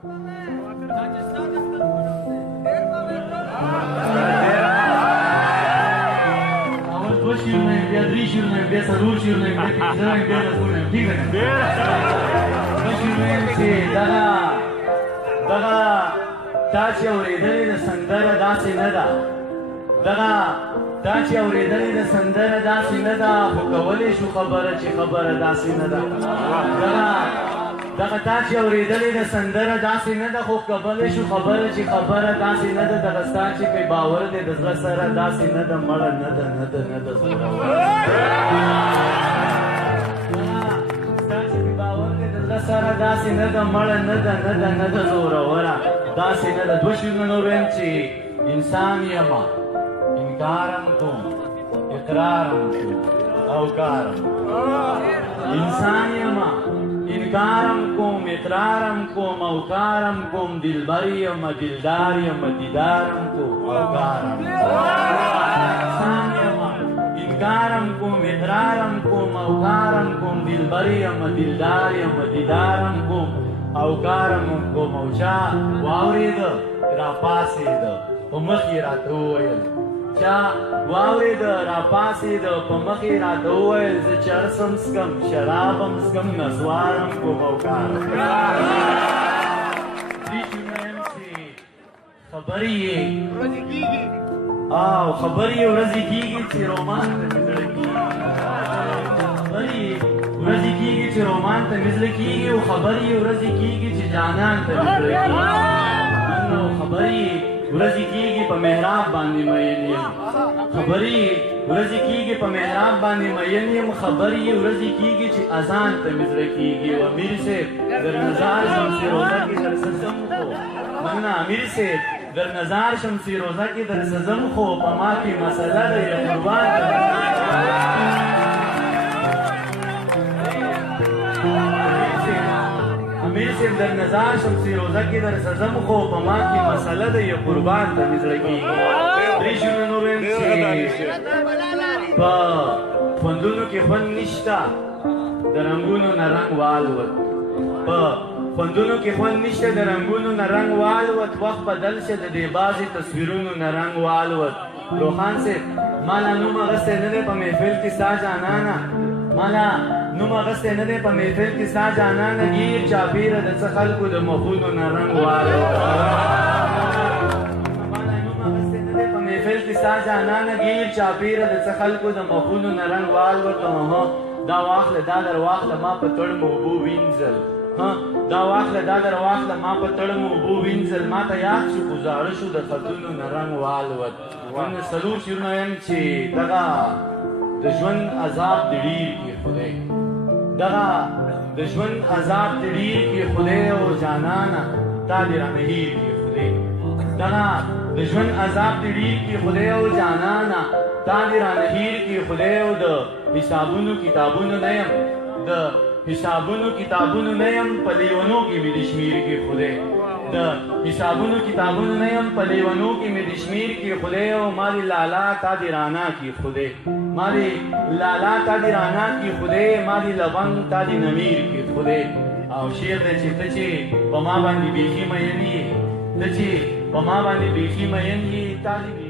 اول دو شیرونه یم بیا درې شیرونه یم بیا څلور شیرونه یم بیا پنځه یم بیا لسونه یم ټیک ده که نه دوه شیرونه یم چې دغه تا چې اورېدلې د سندره داسې نه ده دا چې اورېدلې د سندره داسې نه ده خو کولی شو خبره چې خبره داسې نه ده دغه تا چې اورېدلې د سندره داسې نه ده خو کولی شو خبره چې خبره داسې نه ده دغه ستا چې پې باور دی د زړه سره داسې نه ده مړه نه ده ستا چې پې باور دی د زړه سره داسې نه ده مړه نه ده زوروره داسې نه ده دوه شیرونه نور ویم چې انسان یمه انکارم کوم اقرارم کوم او کارم انسان یمه انکارم کوم اقرارم کوم او کارم کوم دلبر یمه دلدار یمه دیدارم کوم او کارم انسان یمه انکارم کوم اقرارم کوم او کارم کوم دلبر یمه دلدار یمه دیدارم کوم او کارم کوم او چا واورېده راپاڅېده په مخ یې راته وویل چا واورېده راپاڅېده په مخ یې راته وویل زه چرس هم څکم شراب هم څکم نسوار هم کوم او کار هم دې شیونه یم چې خبرې یې ورځې کېږي چې رومان ته مې زړه کېږي خبرې یې ورځې کېږي چې رومان ته مې زړه کېږي او خبرې یې ورځې کېږي چې جانان ته مې زړه کېږي او خبرې یې ورځې کېږي په محراب باندې مین یم خبرې ورځې کېږي په محراب باندې مین یم خبرې ورځې کېږي چې اذان ته مې زړه کېږي او امیر صاحب در نظار شمسي روزه کې در سزم خو مننه امیر صاحب در نظار شمسي روزه کې در سزم خو په ما کې مسله ده یا قربان امیر صاحب در نظار شمسي روزه کې در سزم خو په ما کې مسله ده یا قربان ته مې زړه کېږي درې شیونه نور ویم چې په خوندونو کې خوند نشته د رنګونو نه رنګ والوت په خوندونو کې خوند نشته د رنګونو نه رنګ والوت وخت بدل شه د دې بعضې تصویرونو نه رنګ والوت روخان صاحب مالا نوم اغستی نه دی په محفل کې ستا جانانه مالا نوم اغستی نه دی په محفل کې ستا جانانه ګیر چاپېره د څه خلکو د مخونو نه رنګ والوت محفل کې ستا جانانه ګیر چاپېره د څه خلکو د مخونو نه رنګ والوته دا واخله دا در واخله ما په تړمو اوبو وینځل دا واخله دا در واخله ما په تړمو اوبو وینځل ما ته یاد شو ګزاره شو د خطونو نه رنګ والوت من څلور شیرونه یم چې دغه د ژوند عذاب دې ډېر کړي خدای دغه د ژوند عذاب دې ډېر کړي خدای او جانانه تا دې رانه هېر کړي خدای دغه د ژوند عذاب دې ډېر کړي خدای او جانانه تا دې رانه هېر کړي خدای او د حسابونو کتابونو نه یم د حسابونو کتابونو نه یم په لیونو کې مې د شمیر کې خدای د حسابونو کتابونو نه یم په لیونو کې مې د شمیر کې خدای او ما دې لالا تا دې رانا کې خدای ما دې لالا تا دې رانا کې خدای ما دې لونګ تا دې نمیر کې خدای او شعر دی چې ته چې په ما باندې بیخي مین یې ته چې په ما باندې بیخي مین یې تا دې